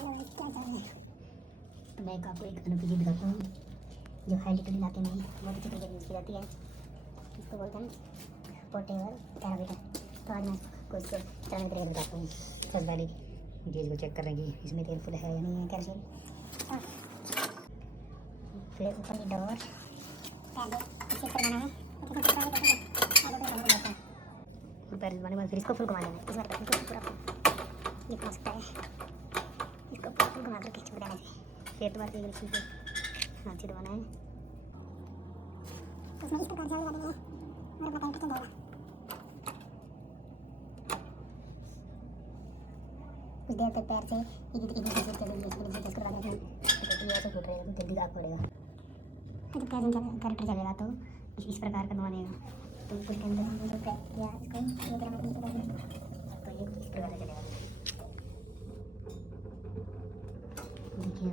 मैं आपको एक अनोखी चीज़ बताता हूँ जो हाई लिटिल इलाके में बहुत अच्छी तरीके से यूज़ की जाती है। इसको बोलते हैं पोर्टेबल पैरामीटर। तो आज मैं आपको इसको चलाने के तरीके बताता हूँ। सबसे पहले गेज को चेक करेंगे इसमें तेल फुल है या नहीं है, कैल्शियम। फिर ऊपर की डोर पैर दबाने के बाद फिर इसको फुल घुमा देना है। इस बार इसको पूरा ये घुमा सकता है, इसको पूरा फुल घुमा कर खींच देना है। फिर दोबारा एक रिक्शे को हाथ से दबाना है। उसमें इस प्रकार से लगा देना है और अपना टाइम पसंद आएगा। कुछ देर तक पैर से इधर से कर लीजिए, इसको नीचे इसको लगा देना है। तो ये ऐसे घूम रहेगा तो जल्दी आग पड़ेगा। जब कैरेक्टर चलेगा तो इस प्रकार का घुमा देगा। तो कुछ टाइम तक हमने जो किया इसको ये तरह से तो ये इस प्रकार से चलेगा। देखिए